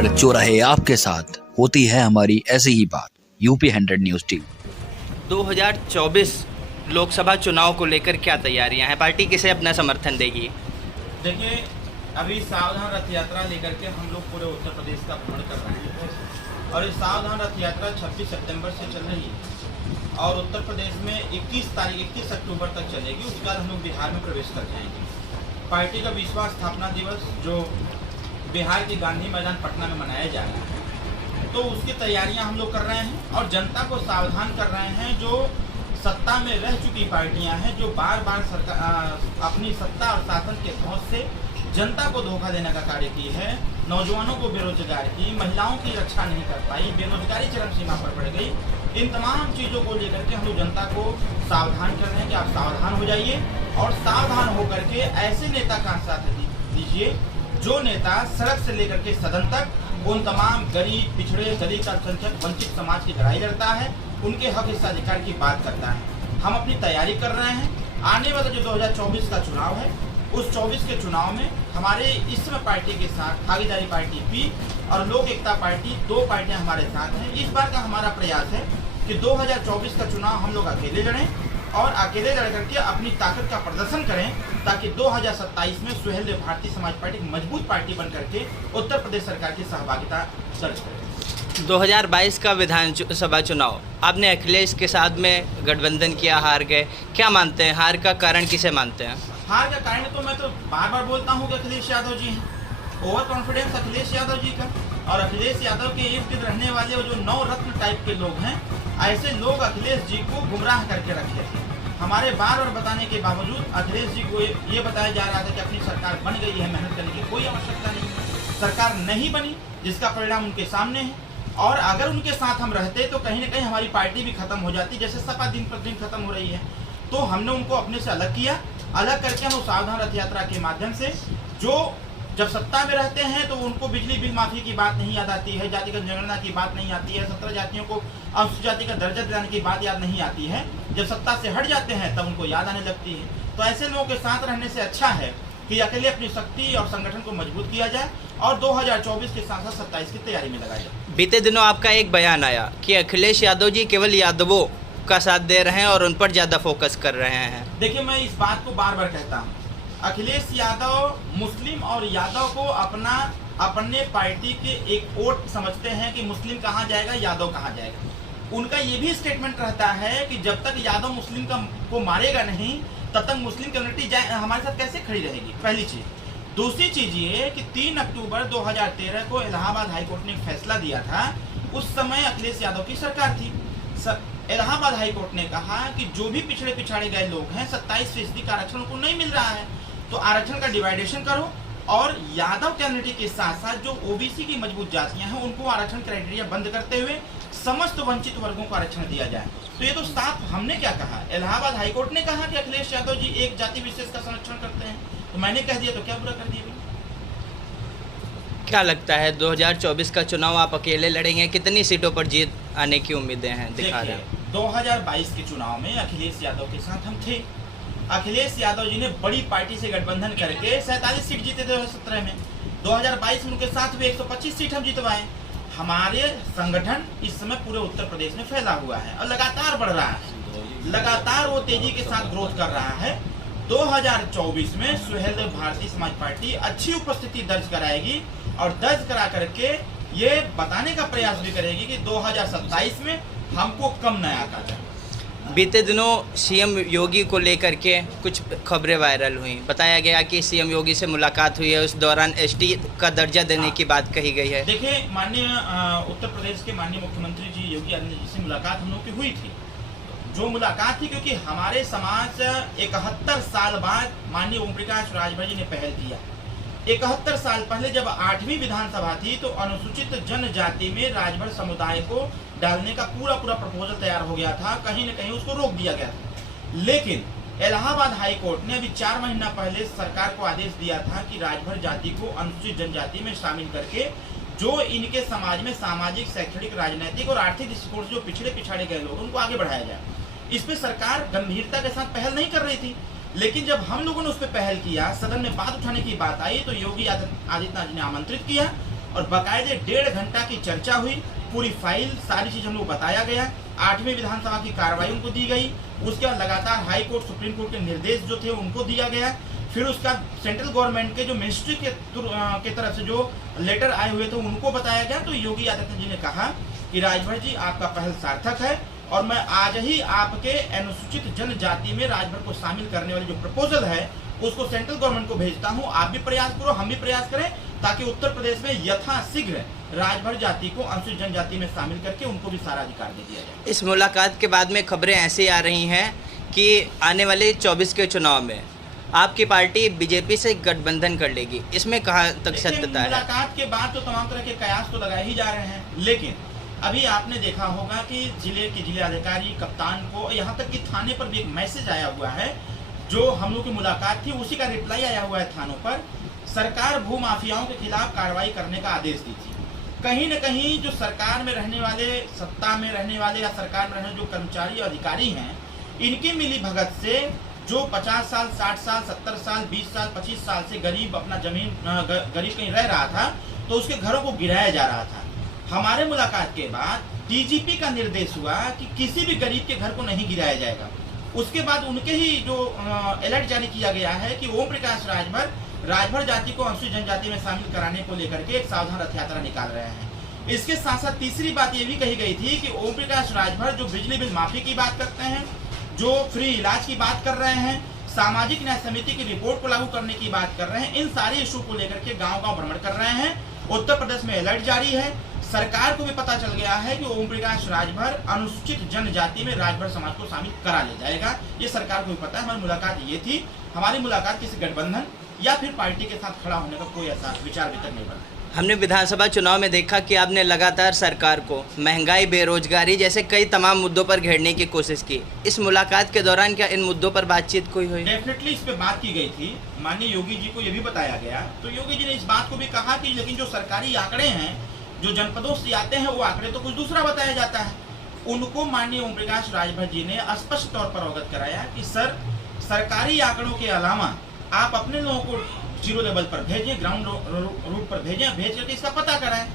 पर जो रहे आपके साथ, होती है हमारी ऐसी ही बात। UP 100 news team. 2024 लोकसभा चुनाव को लेकर क्या तैयारियां हैं? पार्टी किसे अपना समर्थन देगी? देखिए, अभी सावधान रथ यात्रा लेकर के हम लोग पूरे उत्तर प्रदेश का भ्रमण कर रहे हैं और इस सावधान रथ यात्रा 26 सितंबर से चल रही है और उत्तर प्रदेश में 21 अक्टूबर तक चलेगी। उसके बाद हम लोग बिहार में प्रवेश कर जाएंगे। पार्टी का 20वां स्थापना दिवस जो बिहार के गांधी मैदान पटना में मनाया जा रहा है, तो उसकी तैयारियां हम लोग कर रहे हैं और जनता को सावधान कर रहे हैं। जो सत्ता में रह चुकी पार्टियां हैं, जो बार बार सरकार अपनी सत्ता और शासन के धौंस से जनता को धोखा देने का कार्य की है, नौजवानों को बेरोजगार की, महिलाओं की रक्षा नहीं कर पाई, बेरोजगारी चरम सीमा पर बढ़ गई। इन तमाम चीज़ों को लेकर के हम लोग जनता को सावधान कर रहे हैं कि आप सावधान हो जाइए और सावधान होकर के ऐसे नेता का साथ दीजिए जो नेता सड़क से लेकर के सदन तक उन तमाम गरीब, पिछड़े, दलित, अल्पसंख्यक, वंचित समाज की लड़ाई लड़ता है, उनके हक हिस्साधिकार की बात करता है। हम अपनी तैयारी कर रहे हैं। आने वाला जो 2024 का चुनाव है, उस 24 के चुनाव में हमारे इस समय पार्टी के साथ भागीदारी पार्टी पी और लोक एकता पार्टी, दो पार्टियां हमारे साथ हैं। इस बार का हमारा प्रयास है कि 2024 का चुनाव हम लोग अकेले लड़ें और अकेले लड़ करके अपनी ताकत का प्रदर्शन करें, ताकि 2027 में सुहेल देव भारतीय समाज पार्टी एक मजबूत पार्टी बन करके उत्तर प्रदेश सरकार की सहभागिता दर्ज करें। 2022 का विधानसभा चुनाव आपने अखिलेश के साथ में गठबंधन किया, हार गए। क्या मानते हैं, हार का कारण किसे मानते हैं? हार का कारण तो मैं बार बार बोलता हूँ कि अखिलेश यादव जी हैं। ओवर कॉन्फिडेंस अखिलेश यादव जी का, और अखिलेश यादव के इर्द गिर्द रहने वाले वो जो नवरत्न टाइप के लोग हैं, ऐसे लोग अखिलेश जी को गुमराह करके रखे थे। हमारे बार बार बताने के बावजूद अखिलेश जी को ये बताया जा रहा था कि अपनी सरकार बन गई है, मेहनत करने की कोई आवश्यकता नहीं है। सरकार नहीं बनी, जिसका परिणाम उनके सामने है। और अगर उनके साथ हम रहते तो कहीं ना कहीं हमारी पार्टी भी खत्म हो जाती, जैसे सपा दिन पर दिन खत्म हो रही है। तो हमने उनको अपने से अलग किया। अलग करके हम सावधान रथ यात्रा के माध्यम से, जो जब सत्ता में रहते हैं तो उनको बिजली बिल माफी की बात नहीं याद आती है, जातिगत जनगणना की बात नहीं आती है, 17 जातियों को अनुसूचित जाति का दर्जा दिलाने की बात याद नहीं आती है। जब सत्ता से हट जाते हैं तब उनको याद आने लगती है। तो ऐसे लोगों के साथ रहने से अच्छा है कि अकेले अपनी शक्ति और संगठन को मजबूत किया जाए और 2024 के साथ साथ 27 की तैयारी में लगाया जाए। बीते दिनों आपका एक बयान आया कि अखिलेश यादव जी केवल यादवों का साथ दे रहे हैं और उन पर ज़्यादा फोकस कर रहे हैं। देखिए, मैं इस बात को बार बार कहता हूँ, अखिलेश यादव मुस्लिम और यादव को अपने पार्टी के एक वोट समझते हैं कि मुस्लिम कहाँ जाएगा, यादव कहाँ जाएगा। उनका ये भी स्टेटमेंट रहता है कि जब तक यादव मुस्लिम को मारेगा नहीं, तब तक मुस्लिम कम्युनिटी हमारे साथ कैसे खड़ी रहेगी, पहली चीज। दूसरी चीज ये कि 3 अक्टूबर 2013 को इलाहाबाद हाईकोर्ट ने एक फैसला दिया था। उस समय अखिलेश यादव की सरकार थी। इलाहाबाद हाईकोर्ट ने कहा कि जो भी पिछड़े गए लोग हैं, 27% का आरक्षण उनको नहीं मिल रहा है, तो आरक्षण का डिवाइडेशन करो और यादव कम्युनिटी के साथ साथ जो ओबीसी की मजबूत जातियां हैं उनको आरक्षण क्राइटेरिया बंद करते हुए समस्त वंचित वर्गों को आरक्षण दिया जाए। तो ये तो साफ हमने क्या कहा, इलाहाबाद हाईकोर्ट ने कहा कि अखिलेश यादव जी एक जाति विशेष का संरक्षण करते हैं, तो मैंने कह दिया तो क्या बुरा कर दिया? क्या लगता है 2024 का चुनाव आप अकेले लड़ेंगे? कितनी सीटों पर जीत आने की उम्मीदें हैं दिखा रहे हैं? 2022 के चुनाव में अखिलेश यादव के साथ हम थे। अखिलेश यादव जी ने बड़ी पार्टी से गठबंधन करके 47 सीट जीते थे 2017 में। 2022 में उनके साथ भी 125 सीट हम जीतवाए। हमारे संगठन इस समय पूरे उत्तर प्रदेश में फैला हुआ है और लगातार बढ़ रहा है, लगातार वो तेजी के साथ ग्रोथ कर रहा है। 2024 में सुहेल देव भारतीय समाज पार्टी अच्छी उपस्थिति दर्ज कराएगी और दर्ज करा करके ये बताने का प्रयास भी करेगी कि 2027 में हमको कम न आका जाए। बीते दिनों सीएम योगी को लेकर के कुछ खबरें वायरल हुई। बताया गया कि सीएम योगी से मुलाकात हुई है, उस दौरान एसटी का दर्जा देने की बात कही गई है। देखिए, माननीय उत्तर प्रदेश के माननीय मुख्यमंत्री जी योगी आदित्यनाथ जी से मुलाकात हम लोग की हुई थी। जो मुलाकात थी, क्योंकि हमारे समाज 71 साल बाद माननीय ओम प्रकाश राजभर जी ने पहल किया। 71 साल पहले जब 8वीं विधानसभा थी तो अनुसूचित जनजाति में राजभर समुदाय को डालने का पूरा प्रपोजल तैयार हो गया था। कहीं न कहीं उसको रोक दिया गया था, लेकिन इलाहाबाद हाई कोर्ट ने अभी 4 महीना पहले सरकार को आदेश दिया था कि राजभर जाति को अनुसूचित जनजाति में शामिल करके जो इनके समाज में सामाजिक, शैक्षणिक, राजनीतिक और आर्थिक दृष्टिकोण से जो पिछड़े गए लोग उनको आगे बढ़ाया जाए। इस पे सरकार गंभीरता के साथ पहल नहीं कर रही थी, लेकिन जब हम लोगों ने उस पर पहल किया, सदन में बात उठाने की बात आई, तो योगी आदित्यनाथ जी ने आमंत्रित किया और बाकायदे 1.5 घंटा की चर्चा हुई, पूरी फाइल सारी चीज हम लोग बताया गया। 8वीं विधानसभा की कार्रवाई उनको दी गई, उसके बाद लगातार हाई कोर्ट सुप्रीम कोर्ट के निर्देश जो थे उनको दिया गया। फिर उसका सेंट्रल गवर्नमेंट के जो मिनिस्ट्री के तरफ से जो लेटर आए हुए थे उनको बताया गया। तो योगी आदित्यनाथ जी ने कहा कि राजभर जी आपका पहल सार्थक है और मैं आज ही आपके अनुसूचित जनजाति में राजभर को शामिल करने वाली जो प्रपोजल है उसको सेंट्रल गवर्नमेंट को भेजता हूं। आप भी प्रयास करो, हम भी प्रयास करें, ताकि उत्तर प्रदेश में यथाशीघ्र राजभर जाति को अनुसूचित जनजाति में शामिल करके उनको भी सारा अधिकार दे दिया जाए। इस मुलाकात के बाद में खबरें ऐसी आ रही हैं कि आने वाले 24 के चुनाव में आपकी पार्टी बीजेपी से गठबंधन कर लेगी, इसमें कहाँ तक सत्यता है? मुलाकात के बाद तो तमाम तरह के कयास तो लगाए ही जा रहे हैं, लेकिन अभी आपने देखा होगा कि जिले अधिकारी कप्तान को, यहाँ तक कि थाने पर भी एक मैसेज आया हुआ है, जो हम लोग की मुलाकात थी उसी का रिप्लाई आया हुआ है थानों पर। सरकार भू माफियाओं के खिलाफ कार्रवाई करने का आदेश दी थी। कहीं न कहीं जो सरकार में रहने वाले, सत्ता में रहने वाले या सरकार में रहने जो कर्मचारी और अधिकारी हैं, इनकी मिली भगत से जो 50 साल 60 साल 70 साल 20 साल 25 साल से गरीब अपना जमीन गरीब कहीं रह रहा था तो उसके घरों को गिराया जा रहा था। हमारे मुलाकात के बाद डीजीपी का निर्देश हुआ कि किसी भी गरीब के घर को नहीं गिराया जाएगा। उसके बाद उनके ही जो अलर्ट जारी किया गया है कि ओम प्रकाश राजभर जाति को अनुसूचित जनजाति में शामिल कराने को लेकर के एक सावधान रथ यात्रा निकाल रहे हैं। इसके साथ साथ तीसरी बात ये भी कही गई थी कि ओम प्रकाश राजभर जो बिजली बिल माफी की बात करते हैं, जो फ्री इलाज की बात कर रहे हैं, सामाजिक न्याय समिति की रिपोर्ट को लागू करने की बात कर रहे हैं, इन सारे इशू को लेकर के गांव-गांव भ्रमण कर रहे हैं। उत्तर प्रदेश में अलर्ट जारी है। सरकार को भी पता चल गया है कि ओम प्रकाश राजभर अनुसूचित जनजाति में राजभर समाज को शामिल करा ले जाएगा। ये सरकार को भी पता है। हमारी मुलाकात ये थी, हमारी मुलाकात किसी गठबंधन या फिर पार्टी के साथ खड़ा होने का कोई ऐसा विचार अभी तक नहीं बना। हमने विधानसभा चुनाव में देखा कि आपने लगातार सरकार को महंगाई, बेरोजगारी जैसे कई तमाम मुद्दों पर घेरने की कोशिश की। इस मुलाकात के दौरान क्या इन मुद्दों पर बातचीत कोई हुई? डेफिनेटली इस पे बात की गई थी। माननीय योगी जी को ये भी बताया गया, तो योगी जी ने इस बात को भी कहा कि लेकिन जो सरकारी आंकड़े हैं, जो जनपदों से आते हैं, वो आंकड़े तो कुछ दूसरा बताया जाता है। उनको माननीय ओम प्रकाश राजभर जी ने स्पष्ट तौर पर अवगत कराया कि सर, सरकारी आंकड़ों के अलावा आप अपने लोगों को जीरो लेवल पर भेजें, ग्राउंड रूट पर भेजें, भेज करके इसका पता कराएं।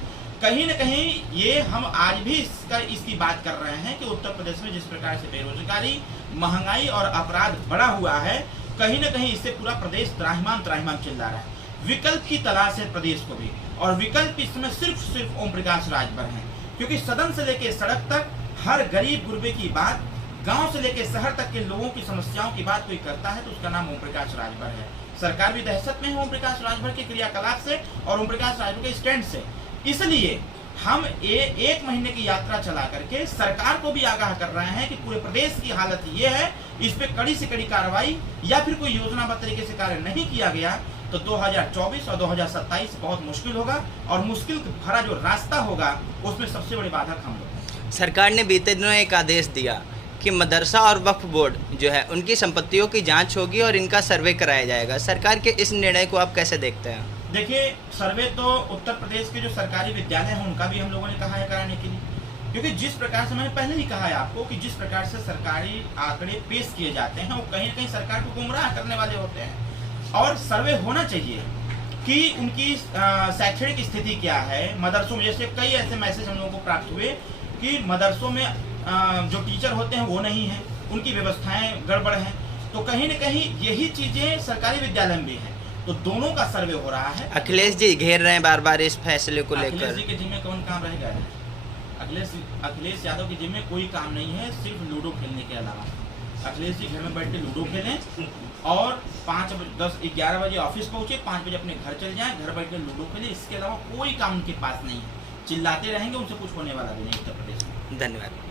कहीं न कहीं ये हम आज भी इसकी बात कर रहे हैं कि उत्तर प्रदेश में जिस प्रकार से बेरोजगारी, महंगाई और अपराध बढ़ा हुआ है, कहीं न कहीं इससे पूरा प्रदेश त्राहिमाम चिल्ला रहा है। विकल्प की तलाश है प्रदेश को भी, और विकल्प इसमें सिर्फ ओम प्रकाश राजभर हैं, क्योंकि सदन से लेकर सड़क तक हर गरीब गुरबे की बात, गांव से लेकर शहर तक के लोगों की समस्याओं की बात कोई करता है तो उसका नाम ओम प्रकाश राजभर है। सरकार भी दहशत में है ओम प्रकाश राजभर के क्रियाकलाप से और ओम प्रकाश राजभर के स्टैंड से। इसलिए हम एक महीने की यात्रा चला करके सरकार को भी आगाह कर रहे हैं कि पूरे प्रदेश की हालत ये है, इस पे कड़ी से कड़ी कार्रवाई या फिर कोई योजनाबद्ध तरीके से कार्य नहीं किया गया तो 2024 और 2027 बहुत मुश्किल होगा, और मुश्किल भरा जो रास्ता होगा उसमें सबसे बड़ी बाधक हम लोग। सरकार ने बीते दिनों एक आदेश दिया कि मदरसा और वक्फ बोर्ड जो है उनकी संपत्तियों की जांच होगी और इनका सर्वे कराया जाएगा। सरकार के इस निर्णय को आप कैसे देखते हैं? देखिए, सर्वे तो उत्तर प्रदेश के जो सरकारी विद्यालय हैं उनका भी हम लोगों ने कहा है कराने के लिए, क्योंकि जिस प्रकार से मैंने पहले ही कहा है आपको कि जिस प्रकार से सरकारी आंकड़े पेश किए जाते हैं वो कहीं न कहीं सरकार को गुमराह करने वाले होते हैं। और सर्वे होना चाहिए कि उनकी शैक्षणिक स्थिति क्या है। मदरसों में जैसे कई ऐसे मैसेज हम लोगों को प्राप्त हुए कि मदरसों में जो टीचर होते हैं वो नहीं है, उनकी व्यवस्थाएं गड़बड़ हैं, तो कहीं न कहीं यही चीजें सरकारी विद्यालय में भी हैं, तो दोनों का सर्वे हो रहा है। अखिलेश जी घेर रहे हैं बार-बार इस फैसले को लेकर। अखिलेश जी के जिम्मे कौन काम रहेगा? अखिलेश यादव के जिम्मे कोई काम नहीं है, सिर्फ लूडो खेलने के अलावा। अखिलेश जी घर में बैठ के लूडो खेलें और 5, 10, 11 बजे ऑफिस पहुंचे, 5 बजे अपने घर चले जाएं, घर बैठ के लूडो खेलें। इसके अलावा कोई काम उनके पास नहीं है। चिल्लाते रहेंगे, उनसे कुछ होने वाला भी नहीं उत्तर प्रदेश में। धन्यवाद।